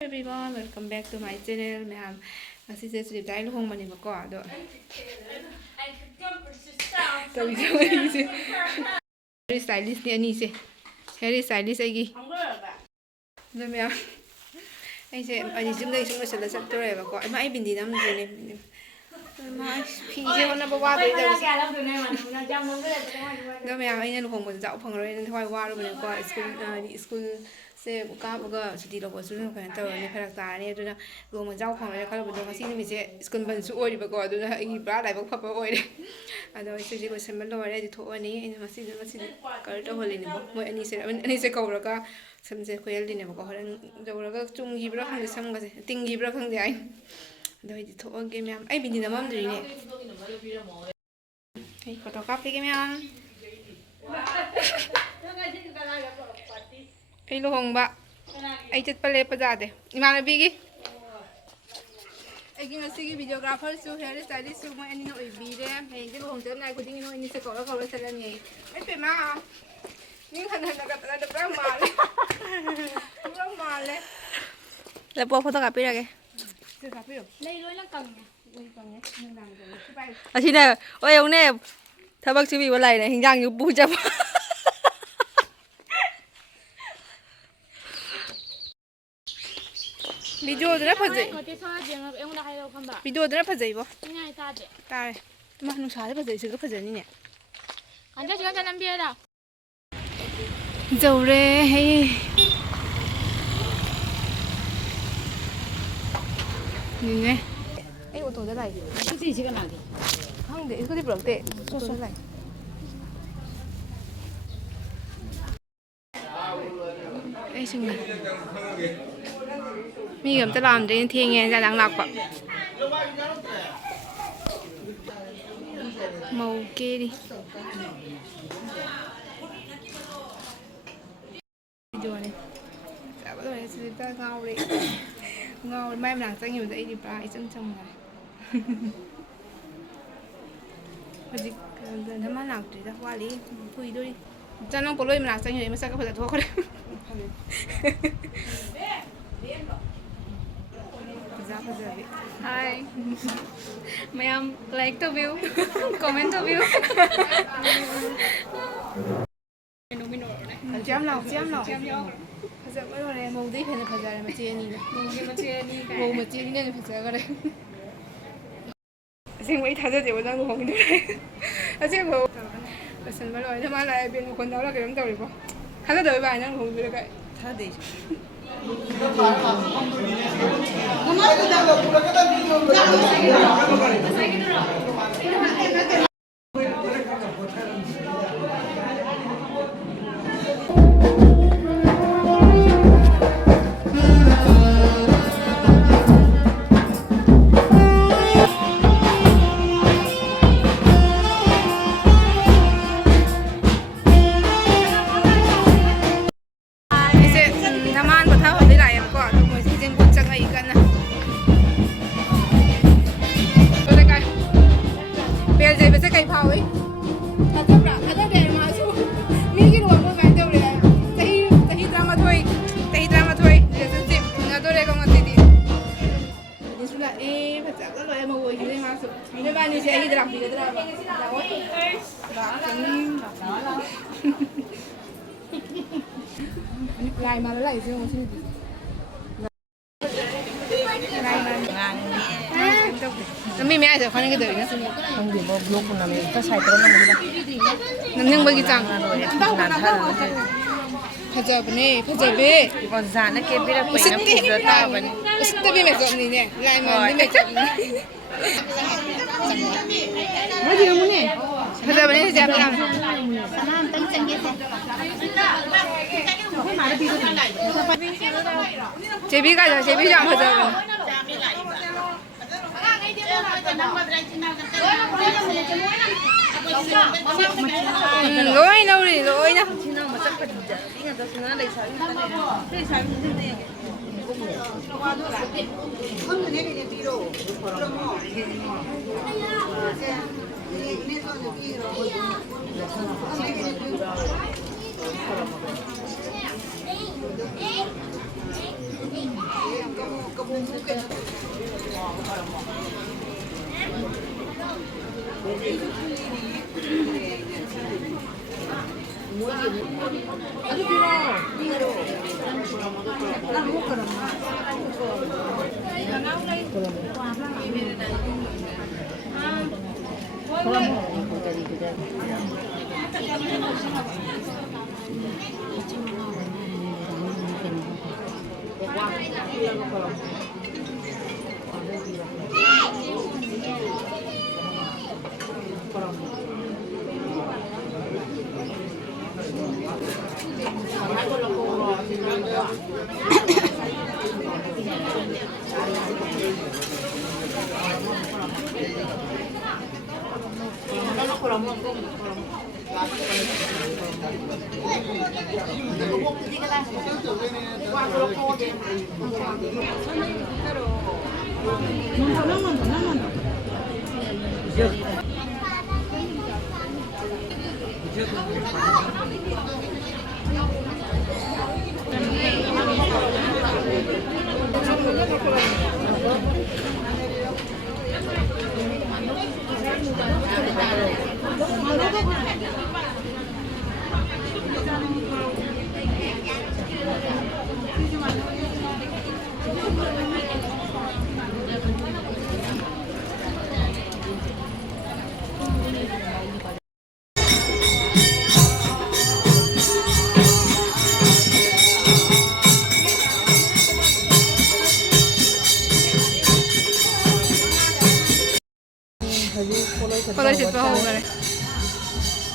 Everyone, welcome back to my channel. Ma'am, masih sudah tayo luhong mani bako ado. Tabi tabi ni se. Hair stylist ni ani se. Hair stylist lagi. Ado ma'am. Ay se ani zoom na zoom na sila sa tore bako. Ay mai bindi nam ni. Mai pije wana bawa tayo tayo. Ado ma'am ay na luhong mo sa upang roy na thawai waro mani ko school se kabaga suti lo bosu no kan taw ne pharak ta ne aduna go ma jaw phang le khala bu do ngasi ni mi se skun ban su oi ba ko aduna ai bra dai ba phap ba oi de ado se ji ko sem lo re di tho ani ai masi kar to holi ni bo moi ani se ko ra ka sam se ko yel di ne ba ko horan do ra ka chung gi bra khang sam ga se ting gi bra khang de ai ado di tho ge myam ai bin di na mam dri ne ai photo copy ge myam ay luhong ba ay chat pala pa dati imana bigi ay ginasigi videographer su hair stylist su mo ani no ibire ay gin luhong jam na ko dingin no ini se ko sa lan ni ay pe ma ning han na ka na pra male le po photo copy ra ke se copy ro lei loi lang kang ne nang dang asina oi ông ne thabak chibi wa lai ne hingjang yu bu jap video dra phajai video dra phajai bo tare ma nu sa phajai se ga phajani ne anja jigan janam bia da jaure hey ni ne ai ô tô da lai cái gì chứ cái nào thì không để có đi bật tệ số này ai xin này mi gầm ta làm đến thiên nghe ra đáng lạc ạ màu kia đi video này đã bắt đầu sẽ ta ngao đi ngao mai em làm sang nhiều dậy đi bài chân chồng này bây giờ thằng má làm thì ta qua đi vui đôi cho nó có lối mà làm sang nhiều mà sao có phải thua không Hi, ma'am, like the view, comment the view. Chém nào bây giờ mới rồi màu tí phải là phải giờ mà chia nhỉ màu mà chia nên phải giờ cái đấy xin mấy tháng giờ chỉ có đang ngủ như thế xin màu xin mấy rồi thế mà lại bên một con đó là cái đống tàu được không hắn có đợi bài đang ngủ như thế thật đi lại mà nó lại chứ không mình mẹ giờ khoan cái đời nữa không điểm vào lúc nào mình có xài tới năm mươi năm nhưng bây giờ phải giờ bên này phải giờ về còn già nó kia biết là quỷ nó quỷ rồi ta vẫn tôi biết mẹ dọn gì nè lại mà mẹ dọn nói gì không nè phải giờ bên này giờ làm chế biến cái gì chế biến chọn phải giờ lỗi đâu đi lỗi nhá Kalau siapa hau kan?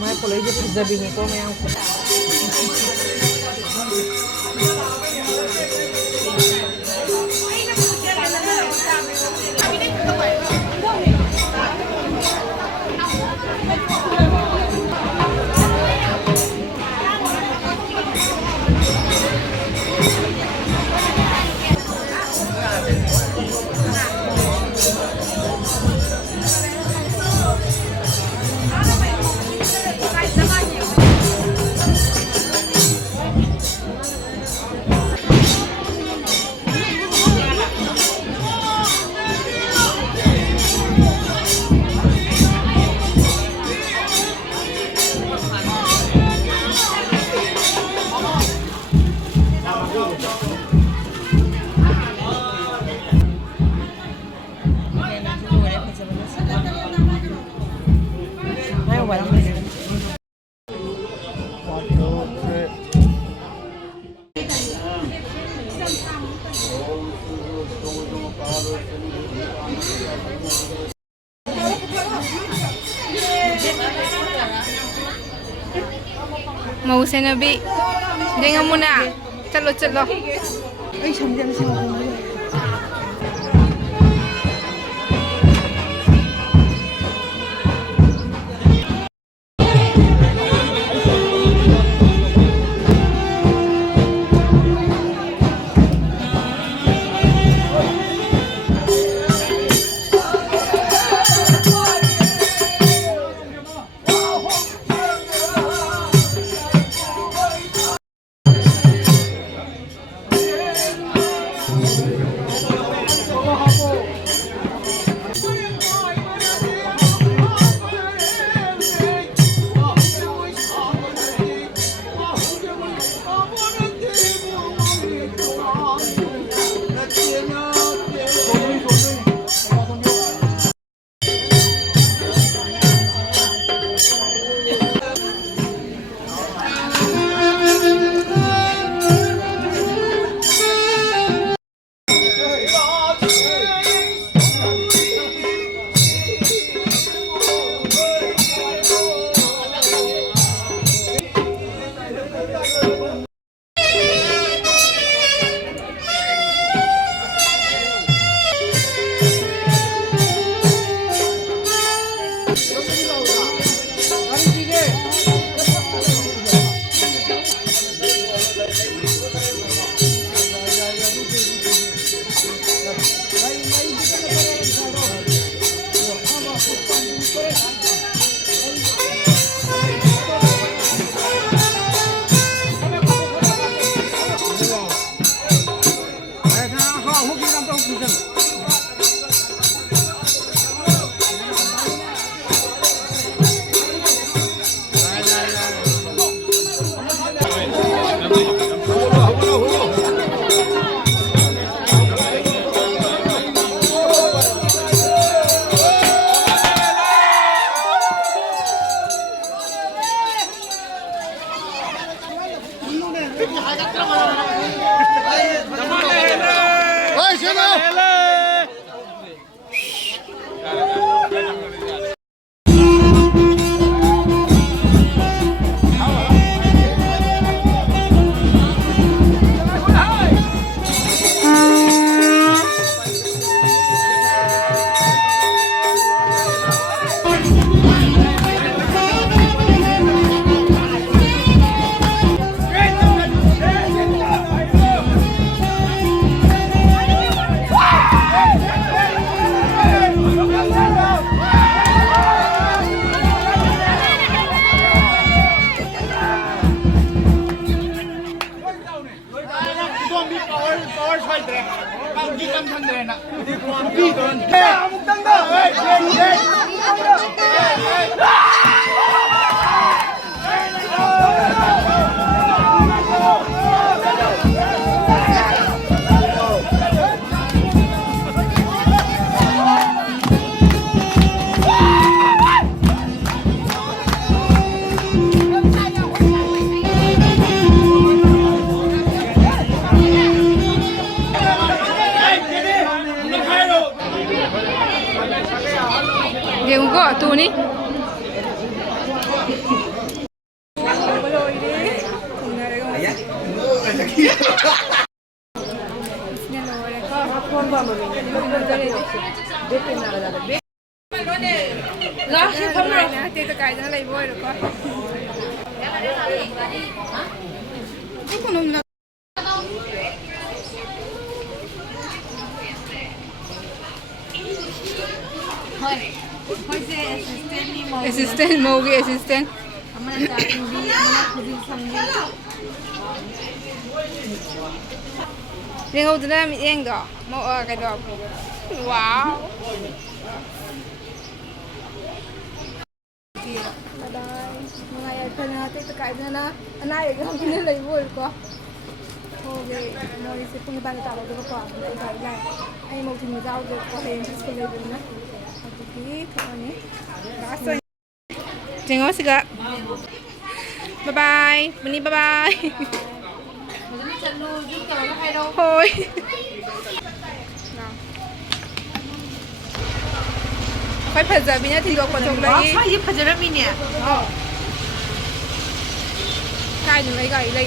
Mai kalau itu pizza bini kau yang Mau saya nabi, jangan muna, calo. Ay, sandiyan siya ako ngayon. 喂，学长。Game ko, Tuni. Assistant, Mogi assistant. Riêng hậu tụi em riêng đó, mẫu cái đó. Wow. Mga yata natin ito kahit na anay ang kinalay ko. Okay, mo isip kung ibang tao dito ko ang iba. Ay mo tinidaw dito ko ay sa school level na. Okay, kani. Basta. Tingnan siga. Bye-bye. Muni bye-bye. Hoy. Phải phải giờ mình thì có quan trọng đấy. Sao giúp phải giờ mình nè? Cái gì lấy cái lấy.